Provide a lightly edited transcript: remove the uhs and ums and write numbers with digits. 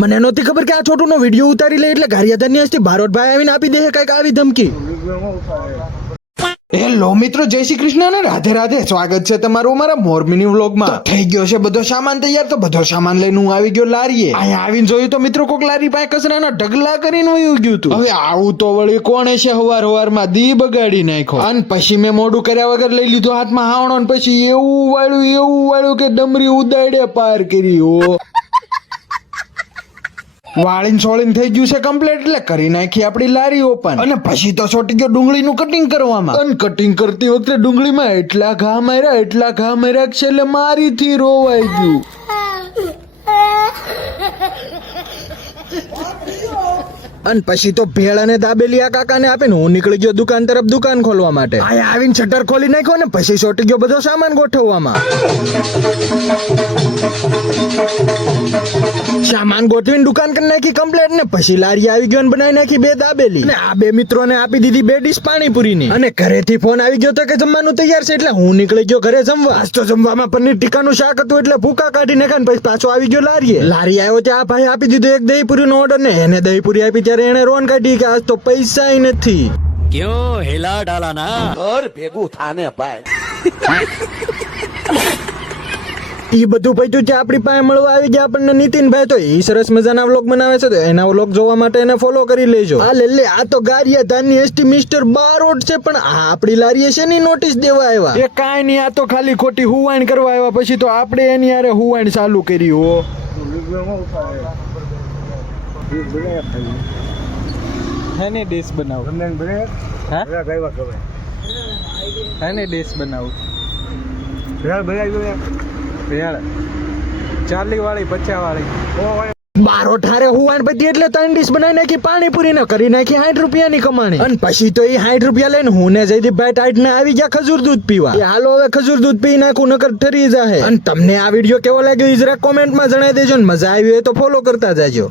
મને નહોતી ખબર કે આ છોટું નો વિડીયો ઉતારી લે એટલે ગારિયાધારની હસ્તી ભારતભાઈ આવીને આપી દે કઈક આવી ધમકી. હેલો મિત્રો, જય શ્રી કૃષ્ણ અને રાધે રાધે. સ્વાગત છે તમારું અમારા મોરબીની વ્લોગમાં. થઈ ગયો છે બધો સામાન તૈયાર, તો બધો સામાન લઈને હું આવી ગયો લારીએ. અહીંયા આવીને જોયું તો મિત્રો કોક લારી પાસે કચરાના ઢગલા કરીને વયું ગયું હતું. હવે આવું તો વળી કોણે છે હવારમાં દી બગાડી નાખ્યો. અને પછી મેં મોડું કર્યા વગર લઈ લીધો હાથમાં હાવણો, ને પછી એવું વાળ્યું કે ડમરી ઉદાડે પાર કરી. ઓ વાળીને સોળીને થઈ ગયું છે કમ્પ્લીટ, એટલે કરી નાખી આપડી લારી ઓપન. અને પછી તો છોટી ગયો ડુંગળીનું કટિંગ કરવામાં. અને કટિંગ કરતી વખતે ડુંગળીમાં એટલા ઘા માર્યા કે છેલ્લે મારીથી રોવાઈ ગયું. અને પછી તો ભેળ અને દાબેલી આ કાકાને આપીને હું નીકળી ગયો દુકાન તરફ, દુકાન ખોલવા માટે. અહીંયા આવીને શટર ખોલી નાખ્યો ને પછી છોટી ગયો બધો સામાન ગોઠવવામાં. સામાન ગોઠવીને દુકાન કરી નાખી કમ્પ્લીટ, ને પછી લારી આવી ગયો ને બનાવી નાખી બે દાબેલી. અને આ બે મિત્રોને આપી દીધી બે ડીશ પાણીપુરીની. અને ઘરેથી ફોન આવી ગયો તો કે જમવાનું તૈયાર છે, એટલે હું નીકળી ગયો ઘરે જમવા. આજ તો જમવામાં પનીર ટીકાનું શાક હતું, એટલે ભૂકા કાઢી નાખ્યા ને પછી પાછો આવી ગયો લારીએ. લારી આવ્યો ત્યાં આ ભાઈ આપી દીધો એક દહીંપુરીનો ઓર્ડર, ને એને દહીંપુરી આપી ત્યારે એને રોન કાઢી કે આજ તો પૈસા નથી. क्यों हिला डाला ना ઘર ભેગું થાને ભાઈ. ઈ બધું પૈતું છે આપણી પાસે મળવા આવી ગયા આપણને નીતિનભાઈ. તો એ સરસ મજાના વ્લોગ બનાવે છે, તો એના વ્લોગ જોવા માટે એને ફોલો કરી લેજો. આ લે આ તો ગારિયાધારની એસટી મિસ્ટર બારોટ છે, પણ આ આપણી લારીએ છે ની નોટિસ દેવા આવ્યા. એ કાંઈ નહીં, આ તો ખાલી ખોટી હુવાણ કરવા આવ્યા, પછી તો આપણે એની હારે હુવાણ ચાલુ કરી. હો હેને ડીશ બનાવું હા હેને ડીશ બનાવું ભેળ 40 વાળી 50 વાળી બારોટ હારે હુવાણ પતી એટલે 3 ડીશ બનાવી નાખી પાણીપુરી ને કરી નાખી 60 રૂપિયાની કમાણી. અને પછી તો એ 60 રૂપિયા લઈને હું ને જયદીપભાઈ ટાઈટ ને આવી ગયા ખજૂર દૂધ પીવા. હાલો હવે ખજૂર દૂધ પી નાખું નકર ઠરી જાહે. અને તમને આ વિડીયો કેવો લાગ્યો એ જરા કોમેન્ટમાં જણાવી દેજો, ને મજા આવી હોય તો ફોલો કરતા જાજો.